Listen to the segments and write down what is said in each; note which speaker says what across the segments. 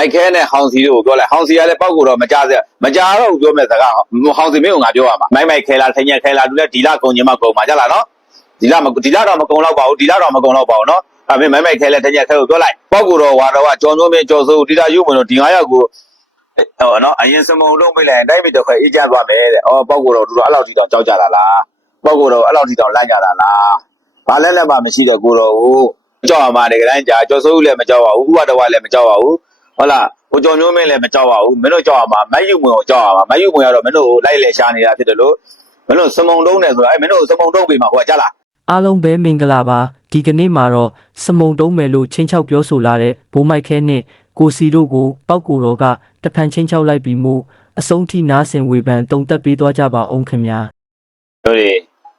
Speaker 1: မိုက်ခဲနဲ့ဟောင်စီတို့ကိုပြောလိုက်ဟောင်စီကလည်းပောက်ကိုတော့မကြစေမကြတော့ဘူးပြောမဲ့စကားဟောင်စီမင်းကိုငါပြောရမှာမိုက်မိုက်ခဲလာထင်ရခဲလာသူလည်းဒီလကုန်ချင်းမကုန်ပါကြလားနော်ဒီလမဒီလတော့မကုန်တော့ပါဘူးဒီလတော့မကုန်တော့ပါဘူးနော်ဒါပေမဲ့မိုက်မိုက်ခဲလည်းထင်ရခဲကိုပြောလိုက်ပောက်ကိုတော့ဝါတော့ကကြောင်ကျိုးမင်းကြော်စိုးဒီလာယူမလို့ဒီ9ယောက်ကိုဟောနော်အရင်စမုံလုံးမိလိုက်ရင်တိုင်းပြည်တော့ခွဲအေးကြသွားမယ်တဲ့အော်ပောက်ကိုတော့သူတို့အဲ့လောက်ထိတော့ကြောက်ကြတာလားပောက်ကိုတော့အဲ့လောက်ထိတော့လိုက်ကြတာလားဘာလဲလဲမှမရှိတဲ့ကိုတော့ကိုကြောက်ရမှာတကယ်တမ်းကြာကြော်စိုးလည်းမကြောက်ပါဘူးဥပဒဝလည်းမကြောက်ပါဘူး ဟုတ်လားကိုကျော်မျိုးမင်းလည်းမကြောက်ပါဘူးမင်းတို့ကြောက်ရမှာမတ်ယူမွင်ကိုကြောက်ရမှာမတ်ယူမွင်ကတော့မင်းတို့ကိုလိုက်လေရှာနေတာဖြစ်တယ်လို့မင်းတို့စမုံတုံးတယ်ဆိုတာအဲမင်းတို့စမုံတုံးပြီမှာဟိုကကြလား
Speaker 2: အားလုံးပဲမင်္ဂလာပါဒီကနေ့မှာတော့စမုံတုံးမယ်လို့ချင်းချောက်ပြောဆိုလာတဲ့ဘိုးမိုက်ခဲနဲ့ကိုစီတို့ကိုပောက်ကိုတော်ကတဖန်ချင်းချောက်လိုက်ပြီးမို့အဆုံးထိနားဆင်ဝေဖန်တုံတက်ပေးသွားကြပါအောင်ခင်ဗျာ
Speaker 1: တို့တွေ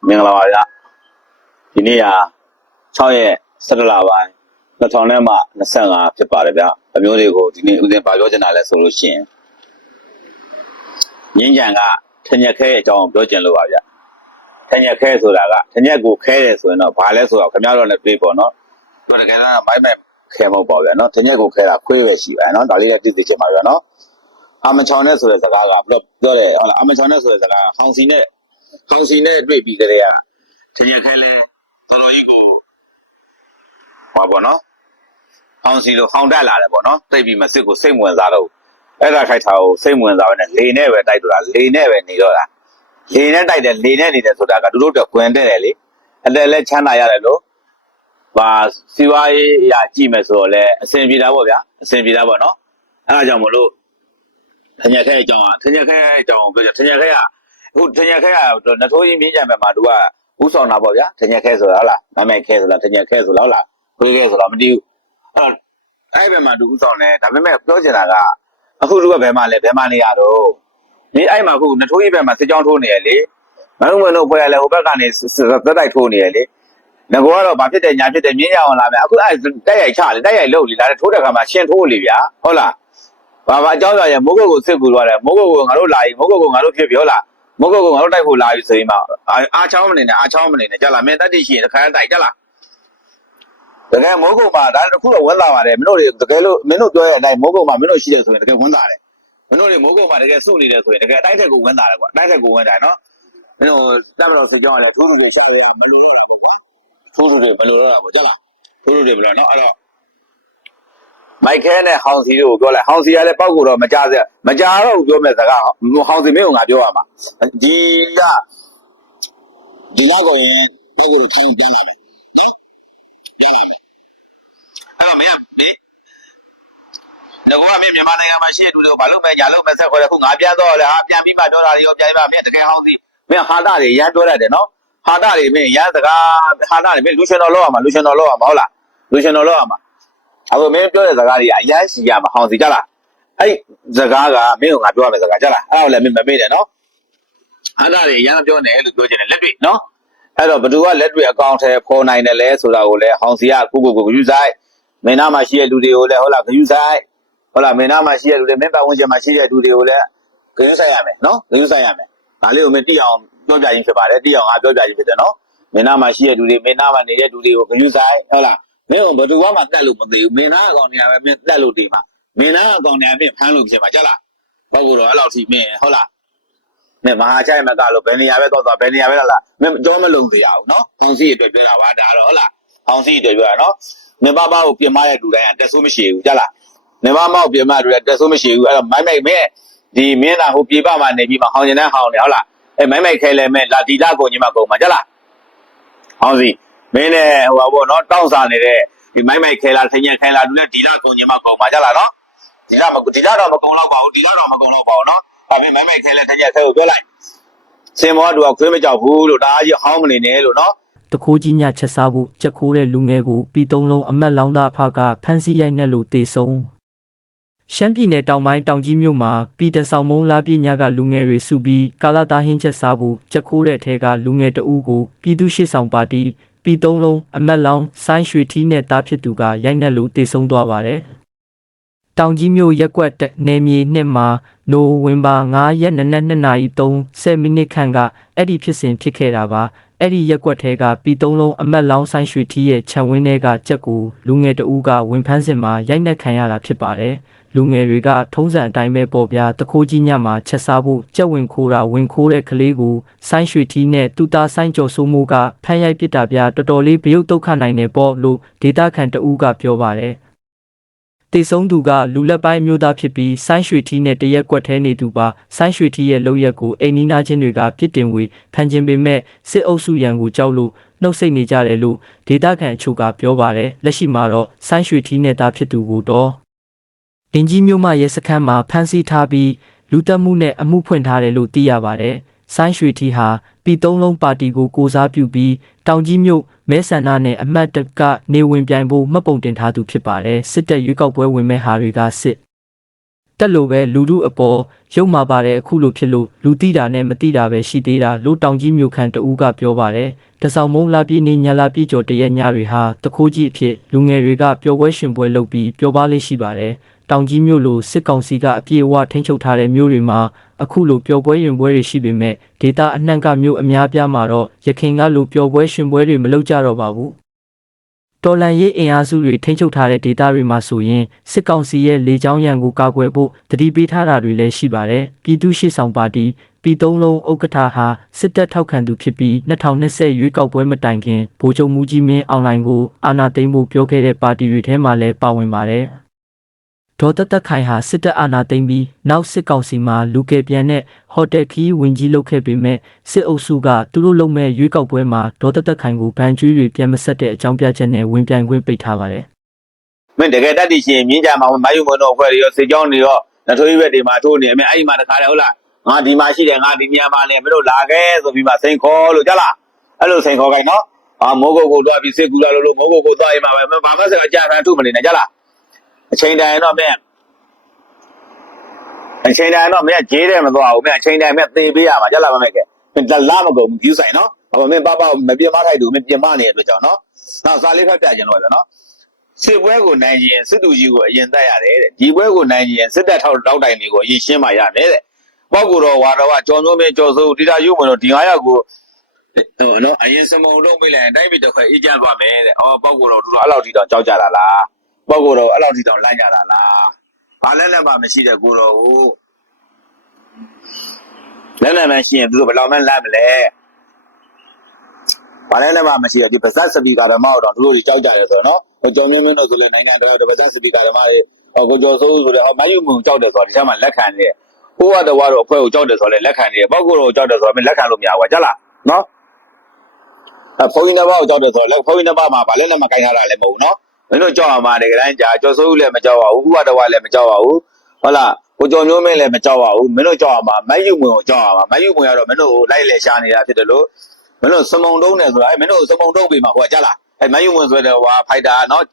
Speaker 1: မင်္ဂလာပါဗျာဒီနေ့က6ရက်17လပိုင်း 2000နဲ့မှ25ဖြစ်ပါတယ်ဗျာအမျိုးတွေကိုဒီနေ့ဦးစင်ဗာပြောချင်တာလဲဆိုလို့ရှိရင်ငင်းကြံကထညက်ခဲအကြောင်းပြောချင်လို့ပါဗျာထညက်ခဲဆိုတာကထညက်ကိုခဲတယ်ဆိုရင်တော့ဘာလဲဆိုတော့ခင်ဗျားတို့လည်းတွေးပေါ့နော်တို့တကယ်တော့မိုက်မိုက်ခဲမဟုတ်ပါဗျာနော်ထညက်ကိုခဲတာခွေးပဲရှိပါနော်ဒါလေးလည်းသိသိချင်ပါဗျာနော်အာမချောင်းနဲ့ဆိုတဲ့စကားကဘယ်လိုပြောတယ်ဟုတ်လားအာမချောင်းနဲ့ဆိုတဲ့စကားဟောင်စီနဲ့ဟောင်စီနဲ့တွေ့ပြီးကြတဲ့ကထညက်ခဲလဲတော်တော်ကြီးကိုဟောပေါ့နော် ဟောင်စီလိုဟောင်တက်လာတယ်ပေါ့နော်တိတ်ပြီးမစစ်ကိုစိတ်ဝင်စားတော့ဘူးအဲ့ဒါခိုက်တာကိုစိတ်ဝင်စားပဲနဲ့လေနဲ့ပဲတိုက်တော့တာလေနဲ့ပဲနေတော့တာလေနဲ့တိုက်တယ်လေနဲ့နေတယ်ဆိုတာကသူတို့တော့ကွင်တဲ့တယ်လေအတက်လဲချမ်းသာရတယ်လို့ဘာစီဝါရေးအရာကြည့်မယ်ဆိုတော့လဲအဆင်ပြေတာပေါ့ဗျာအဆင်ပြေတာပေါ့နော်အဲ့ဒါကြောင့်မလို့ထညက်ခဲအကြောင်းကထညက်ခဲအကြောင်းကိုပြောချင်ထညက်ခဲကအခုထညက်ခဲကနထိုးကြီးမြင်းကြံပဲမှာသူကဥဆောင်တာပေါ့ဗျာထညက်ခဲဆိုတာဟုတ်လားနာမည်ခဲဆိုတာထညက်ခဲဆိုတော့ဟုတ်လားခွေးခဲဆိုတော့မတည်ဘူး အဲ့တော့အဲ့ဘက်မှာသူဥဆောင်တယ်ဒါပေမဲ့ပြောချင်တာကအခုသူကဘယ်မှာလဲဘယ်မှာနေရတော့ဒီအဲ့မှာအခုနထိုးကြီးဘက်မှာစစ်ကြောင်းထိုးနေရလေမနုံမနုံပွဲရလဲဟိုဘက်ကနေသက်တိုက်ထိုးနေရလေငကောကတော့ဘာဖြစ်တယ်ညာဖြစ်တယ်မြင်းရအောင်လာမယ်အခုအဲ့တက်ရိုက်ချလေတက်ရိုက်လို့လေဒါထိုးတဲ့ခါမှာရှင်ထိုးလေဗျာဟုတ်လားဘာဘာအကြောင်းကြောင့်ရမိုးကုတ်ကိုစစ်ကူသွားတယ်မိုးကုတ်ကိုငါတို့လာပြီမိုးကုတ်ကိုငါတို့ဖြစ်ပြီဟုတ်လားမိုးကုတ်ကိုငါတို့တိုက်ဖို့လာပြီဆိုရင်မှအားချောင်းမနေနဲ့အားချောင်းမနေနဲ့ကြလားမင်းတက်တိရှိရင်တစ်ခါတိုက်ကြလား တကယ်မိုးကုတ်မှာဒါတခုတော့ဝန်လာပါတယ်မင်းတို့တွေတကယ်လို့မင်းတို့ပြောတဲ့အတိုင်းမိုးကုတ်မှာမင်းတို့ရှိတယ်ဆိုရင်တကယ်ဝန်လာတယ်မင်းတို့တွေမိုးကုတ်မှာတကယ်စုနေတယ်ဆိုရင်တကယ်အတိုင်းထက်ကိုဝန်လာတယ်ကွာအတိုင်းထက်ကိုဝန်တယ်နော်မင်းတို့တက်မလို့စကြောင်းရတယ်ထိုးသူတွေရှာရမလို့ရတာပေါ့ကွာထိုးသူတွေမလို့ရတာပေါ့ကြလားထိုးသူတွေမလို့နော်အဲ့တော့မိုက်ခဲနဲ့ဟောင်စီတို့ကိုပြောလိုက်ဟောင်စီကလည်းပောက်ကိုတော့မကြစေမကြတော့ဘူးပြောမဲ့စကားဟောင်စီမင်းကိုငါပြောရမှာဒီကဒီလောက်ကိုရင်ပောက်ကိုချမ်းပြန်လာမယ်နော်ပြန်လာမယ် အဲ့တော့မင်းကမင်းငါကမင်းမြန်မာနိုင်ငံမှာရှိတဲ့လူတွေကိုဘာလို့မဲ့ညာလို့မဲ့ဆက်ခေါ်တယ်ခုငါပြန်တော့လေဟာပြန်ပြီးမှပြောတာတွေရောပြန်ပြီးမှမင်းတကယ်ဟောင်းစီမင်းဟာတာတွေရမ်းပြောရတယ်နော်ဟာတာတွေမင်းရမ်းစကားဟာတာတွေမင်းလူရှင်တော်လောက်ရမှာလူရှင်တော်လောက်ရမှာဟုတ်လားလူရှင်တော်လောက်ရမှာအခုမင်းပြောတဲ့စကားတွေကအရမ်းစီရမှာဟောင်းစီကြလားအဲ့စကားကမင်းကငါပြောရမယ့်စကားကြလားအဲ့ဒါကိုလည်းမင်းမမေ့နဲ့နော်ဟာတာတွေရမ်းပြောနေလို့ပြောချင်တယ်လက်တွေ့နော်အဲ့တော့ဘသူကလက်တွေ့အကောင့်ထဲပေါ်နိုင်တယ်လဲဆိုတာကိုလည်းဟောင်းစီကကိုကိုကိုယူဆိုင် မင်းနာမှာရှိတဲ့လူတွေကိုလည်းဟုတ်လားဂယုဆိုင်ဟုတ်လားမင်းနာမှာရှိတဲ့လူတွေမင်းပတ်ဝန်းကျင်မှာရှိတဲ့လူတွေကိုလည်းဂယုဆိုင်ရမယ်နော်ဂယုဆိုင်ရမယ်ဒါလေးကိုမင်းတိအောင်ပြောပြခြင်းဖြစ်ပါတယ်တိအောင်ငါပြောပြခြင်းဖြစ်တယ်နော်မင်းနာမှာရှိတဲ့လူတွေမင်းနာမှာနေတဲ့လူတွေကိုဂယုဆိုင်ဟုတ်လားမင်းကဘယ်သူမှမတက်လို့မသိဘူးမင်းနာအကောင်နေရာပဲမင်းတက်လို့ဒီမှာမင်းနာအကောင်နေရာမင်းဖမ်းလို့ဖြစ်မှာကြလားဘာလို့တော့အဲ့လောက်ထိမင်းဟုတ်လားမင်းမဟာချိုင်မကလို့ဘယ်နေရာပဲတော့တော့ဘယ်နေရာပဲလားမင်းကြောမလုံသေးရဘူးနော်ဟောင်းစီအတွက်ပြောတာပါဒါတော့ဟုတ်လားဟောင်းစီအတွက်ပြောတာနော် နေပါပါကိုပြင်မတဲ့လူတိုင်းကတက်ဆိုးမရှိဘူးကြလားနေပါမောက်ပြင်မတွေတက်ဆိုးမရှိဘူးအဲ့တော့မိုင်းမိုက်မဲဒီမင်းသားဟိုပြေပမှာနေပြီးမှဟောင်းကျင်တဲ့ဟောင်းနေဟုတ်လားအဲမိုင်းမိုက်ခဲလဲမဲလာဒီလာကိုညီမကုန်မှာကြလားဟောင်းစီမင်းနဲ့ဟိုပါဘောနော်တောင်းစားနေတဲ့ဒီမိုင်းမိုက်ခဲလာထင်းရခဲလာလူနဲ့ဒီလာကုန်ညီမကုန်မှာကြလားနော်ဒီလာမဒီလာတော့မကုန်တော့ပါဘူးဒီလာတော့မကုန်တော့ပါဘူးနော်ဒါပေမဲ့မိုင်းမိုက်ခဲလဲထင်းရခဲကိုပြောလိုက်စင်မောကတူကခွေးမကြောက်ဘူးလို့ဒါအကြီးဟောင်းမနေနဲ့လို့နော်
Speaker 2: တခိုးကြီးညချက်စားဖို့ကြက်ခိုးတဲ့လူငယ်ကိုပြီးသုံးလုံးအမတ်လောင်းသားအဖကဖမ်းဆီးရိုက်နှက်လို့တေဆုံးရှမ်းပြည်နယ်တောင်ပိုင်းတောင်ကြီးမြို့မှာပြည်တဆောင်မုံလာပြည်ညာကလူငယ်တွေစုပြီးကာလာတာဟင်းချက်စားဖို့ကြက်ခိုးတဲ့အထက်ကလူငယ်တအူးကိုပြည်သူ့ရှေ့ဆောင်ပါတီပြည်သုံးလုံးအမတ်လောင်းဆိုင်းရွှေထီးနဲ့တားဖြစ်သူကရိုက်နှက်လို့တေဆုံးသွားပါတယ်တောင်ကြီးမြို့ရက်ကွက်နေမြေနှစ်မှာနိုဝင်ဘာ9ရက်နနက်2နာရီ30မိနစ်ခန့်ကအဲ့ဒီဖြစ်စဉ်ဖြစ်ခဲ့တာပါ အဲ့ဒီရက်ကွက်ထဲကပြည်သုံးလုံးအမတ်လောင်းဆိုင်ရွှေထီးရဲ့ခြံဝင်းထဲကကြက်ကိုလူငယ်တဦးကဝင်ဖမ်းစင်မှာရိုက်နှက်ခံရတာဖြစ်ပါတယ်လူငယ်တွေကထုံးစံအတိုင်းပဲပေါ်ပြတခိုးကြီးညမှာချက်စားဖို့ကြက်ဝင်ခိုးတာဝင်ခိုးတဲ့ကလေးကိုဆိုင်းရွှေထီးနဲ့တူတာဆိုင်းကျော်စိုးမိုးကဖမ်းရိုက်ပစ်တာပြတော်တော်လေးဗရုတ်တုတ်ခနိုင်တယ်ပေါ့လို့ဒေတာခန်တဦးကပြောပါတယ် တေဆုံးသူကလူလက်ပိုင်းမျိုးသားဖြစ်ပြီးဆိုင်းရွှေထီးနဲ့တရက်ကွက်ထဲနေသူပါဆိုင်းရွှေထီးရဲ့လုပ်ရက်ကိုအိမ်နီးနားချင်းတွေကပြစ်တင်ဝေဖန်ခြင်းပေမဲ့စစ်အုပ်စုရန်ကိုကြောက်လို့နှုတ်ဆက်နေကြတယ်လို့ဒေတာခန်အချို့ကပြောပါတယ်လက်ရှိမှာတော့ဆိုင်းရွှေထီးနဲ့သားဖြစ်သူကိုတော့ဒင်ကြီးမြို့မရဲစခန်းမှာဖမ်းဆီးထားပြီးလူတက်မှုနဲ့အမှုဖွင့်ထားတယ်လို့သိရပါတယ်။ ဆိုင်းရွှေထီဟာပြည်သုံးလုံးပါတီကိုကိုစားပြုပြီးတောင်ကြီးမြို့မဲဆန္ဒနဲ့အမတ်တကနေဝင်ပြိုင်ဖို့မှတ်ပုံတင်ထားသူဖြစ်ပါတယ်။စစ်တပ်ရွေးကောက်ပွဲဝင်မဲ့ဟာတွေကစစ်တက်လို့ပဲလူလူအပေါ်ရုံမာပါတယ်အခုလိုဖြစ်လို့လူတိတာနဲ့မတိတာပဲရှိသေးတာလို့တောင်ကြီးမြို့ခံတဦးကပြောပါတယ်။တစောင်းမုံလာပြည့်နေညလာပြည့်ကျော်တရက်ညတွေဟာတခိုးကြီးအဖြစ်လူငယ်တွေကပျော်ပွဲရှင်ပွဲလုပ်ပြီးပျော်ပါလေးရှိပါတယ်။တောင်ကြီးမြို့လိုစစ်ကောင်စီကအပြည့်အဝထိန်းချုပ်ထားတဲ့မြို့တွေမှာ အခုလိုပျော်ပွဲရင်ပွဲတွေရှိပေမဲ့ဒေတာအနှံ့ကမြို့အများပြားမှာတော့ရခိုင်ကလိုပျော်ပွဲရှင်ပွဲတွေမလုပ်ကြတော့ပါဘူးတော်လန်ရေးအင်အားစုတွေထိန်းချုပ်ထားတဲ့ဒေတာတွေမှာဆိုရင်စစ်ကောင်စီရဲ့လေကြောင်းရန်ကိုကာကွယ်ဖို့တတိပေးထားတာတွေလည်းရှိပါတယ်ပြည်သူ့ရှေ့ဆောင်ပါတီပြည်သုံးလုံးဥက္ကဋ္ဌဟာစစ်တပ်ထောက်ခံသူဖြစ်ပြီး2020ရွေးကောက်ပွဲမတိုင်ခင်ဗိုလ်ချုပ်မူကြီးမင်းအွန်လိုင်းကိုအာဏာသိမ်းဖို့ပြောခဲ့တဲ့ပါတီတွေထဲမှာလည်းပါဝင်ပါတယ် ဒေါ်တသက်ခိုင်ဟာစစ်တပ်အာဏာသိမ်းပြီးနောက်စစ်ကောင်စီမှာလူကယ်ပြန်တဲ့ဟိုတယ်ခီးဝင်ကြီးလုပ်ခဲ့ပေမဲ့စစ်အုပ်စုကသူတို့လုပ်မဲ့ရွေးကောက်ပွဲမှာဒေါ်တသက်ခိုင်ကိုဗန်ကျွေးတွေပြန်မဆက်တဲ့အကြောင်းပြချက်နဲ့ဝင်ပြိုင်ခွင့်ပိတ်ထားပါတယ်
Speaker 1: မင်းတကယ်တတ်တည်ရှင်မြင်းကြမှာမယူမတော့အဖွဲ့တွေရောစေကြောင်းတွေရောနထွေးဘက်တွေမှာထိုးနေအမေအဲ့ဒီမှာတခါလေဟုတ်လားငါဒီမှာရှိတယ်ငါဒီနေရာမှာနေမင်းတို့လာခဲ့ဆိုပြီးမှစိန်ခေါ်လို့ကြလားအဲ့လိုစိန်ခေါ်ခိုင်းနော်အာမိုးကုတ်ကိုတွားပြီးစစ်ကူလာလို့လို့မိုးကုတ်ကိုတွားရင်မှာပဲဘာမှစကားကြားဖမ်းထုမနေနဲ့ကြလား အချိန်တိုင်းတော့မင်းအချိန်တိုင်းတော့မင်းဂျေးတယ်မသွားဘူးမင်းအချိန်တိုင်းမင်းသေပေးရမှာကြလားမမဲကဲမင်းလာမကုန်ဘူးယူဆိုင်နော်ဟိုမင်းပပမပြမထိုက်တူမင်းပြမနေတဲ့အတွက်ကြောင့်နော်နောက်စာလေးဖက်ပြခြင်းလို့ပဲနော်စစ်ပွဲကိုနိုင်ရင်စစ်သူကြီးကိုအရင်တက်ရတယ်တဲ့ဒီပွဲကိုနိုင်ရင်စစ်တပ်ထောက်တောက်တိုင်တွေကိုအရင်ရှင်းမှရတယ်တဲ့ပေါ့ကိုတော့ဝါတော့ကကြော်မျိုးမင်းကြော်စိုးတိတာယူမလို့ဒီ9ယောက်ကိုဟိုနော်အရင်စမုံလုံးမိလိုက်ရင်တိုက်ပြီးတစ်ခွဲအေးချမ်းသွားမယ်တဲ့အော်ပေါ့ကိုတော့သူတို့အဲ့လောက်ထိတောင်ကြောက်ကြတာလား ပေါ့ကိုတော့အဲ့လောက်ထိတောင်လန့်ကြတာလားဘာလဲလည်းမမရှိတဲ့ကိုတော့ကိုလည်းလည်းမရှိရင်သူတို့ဘယ်လောက်မှလန့်မလဲဘာလဲလည်းမရှိတော့ဒီပါဇက်စပီကာဓမ္မတော့သူတို့ကြောက်ကြတယ်ဆိုတော့နော်ဟိုကျော်မင်းမင်းတို့ဆိုလည်းနိုင်ငံတော်တပည့်စပီကာဓမ္မတွေဟောကိုကျော်စိုးဆိုလည်းဟောမယူမှုကြောက်တယ်ဆိုတော့ဒီထဲမှာလက်ခံနေတယ်ဟိုကတဝါတော့အဖွဲ့ကိုကြောက်တယ်ဆိုလည်းလက်ခံနေတယ်ပေါ့ကိုတော့ကြောက်တယ်ဆိုတော့လက်ခံလို့မရဘူးကြလားနော်အဖုန်းကြီးတစ်ပါးကိုကြောက်တယ်ဆိုတော့ဖုန်းကြီးတစ်ပါးမှာဗာလဲလည်းမကင်ထားတာလည်းမဟုတ်ဘူးနော် မင်းတို့ကြောက်အောင်ပါတယ်တိုင်းကြာကျော်စိုးလည်းမကြောက်ပါဘူးဥကတဝါလည်းမကြောက်ပါဘူးဟုတ်လားကိုကျော်မျိုးမင်းလည်းမကြောက်ပါဘူးမင်းတို့ကြောက်အောင်ပါမယူမှုကိုကြောက်အောင်ပါမယူမှုရတော့မင်းတို့လိုက်လေရှားနေတာဖြစ်တယ်လို့မင်းတို့စမုံတုံးတယ်ဆိုတာအဲမင်းတို့စမုံတုံးပြီမှာဟိုကကြလားအဲမယူမှုဆိုတဲ့ဟိုဖိုက်တာနော်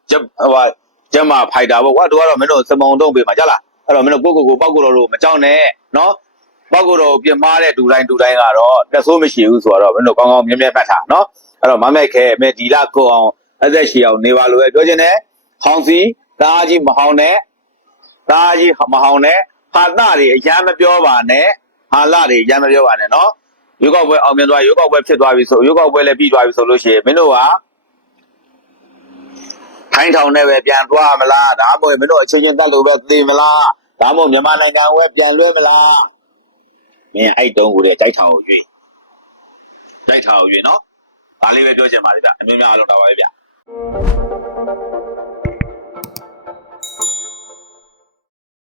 Speaker 1: ဟိုကျမဖိုက်တာပေါ့ကွာတို့ကတော့မင်းတို့စမုံတုံးပြီမှာကြလားအဲ့တော့မင်းတို့ကိုကိုကိုပောက်ကိုတော်တို့မကြောက်နဲ့နော်ပောက်ကိုတော်ပြင်မာတဲ့ဒူတိုင်းဒူတိုင်းကတော့တက်ဆိုးမရှိဘူးဆိုတော့မင်းတို့ကောင်းကောင်းမြဲမြဲပတ်ထားနော်အဲ့တော့မမဲ့ခဲမဲဒီလာကိုအောင် အသက်ရှည်အောင်နေပါလို့ပဲပြောချင်တယ်ဟောင်းစီတားကြီးမဟောင်းနဲ့တားကြီးမဟောင်းနဲ့ဟာတတွေအရန်မပြောပါနဲ့ဟာလတွေအရန်မပြောပါနဲ့နော်ရွေးကောက်ပွဲအောင်မြင်သွားရွေးကောက်ပွဲဖြစ်သွားပြီဆိုရွေးကောက်ပွဲလည်းပြီးသွားပြီဆိုလို့ရှိရင်မင်းတို့ကထိုင်းထောင်နဲ့ပဲပြန်သွားမလားဒါမှမဟုတ်မင်းတို့အချင်းချင်းတက်လို့ပဲသိမလားဒါမှမဟုတ်မြန်မာနိုင်ငံဝဲပြန်လွှဲမလားမင်းအဲ့တုံးကိုလေကြိုက်ထောင်ကိုရွေးကြိုက်ထောင်ကိုရွေးနော်ဒါလေးပဲပြောချင်ပါလေဗျအမျိုးများအလုံးတော်ပါပဲဗျ Música